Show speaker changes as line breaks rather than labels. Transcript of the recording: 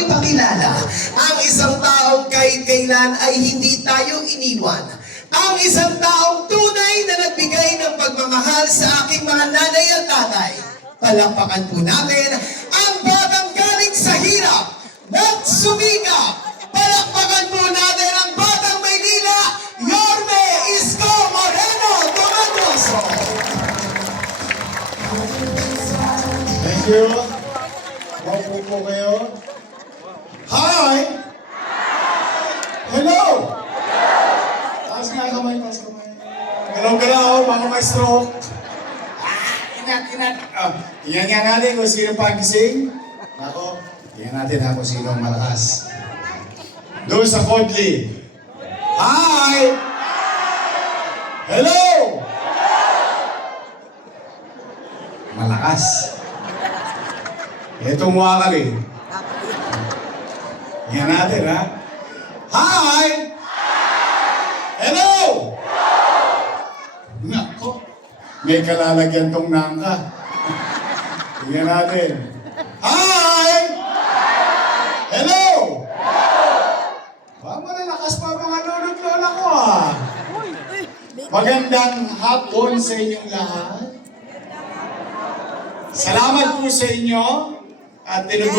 ipakilala ang isang taong kahit kailan ay hindi tayo iniwan. Ang isang taong tunay na nagbigay ng pagmamahal sa aking mga nanay at tatay. Palakpakan po natin ang batang galing sa hirap at sumika. Palakpakan po natin ang batang Maynila, Yorme Isko Moreno Tomadoso.
Thank you. Wapo po kayo. Hi! Hello! Taas nga kamay, taas kamay. Galaw-galaw, mga may stroke. Ah, ingat, ingat. Ah, tingnan nga natin kung sino pagising. Ako, tingnan natin ha kung sino malakas. Doon sa Kodli. Hi! Hello! Malakas. Itong wakal eh. Yan natin ha. Hi! Hello! May kalalagyan tong nangka. Tingnan natin. Hi! Hello! Ba, malalakas pa mga lolo't lola ko ah. Magandang hapon sa inyong lahat. Salamat po sa inyo at tinugon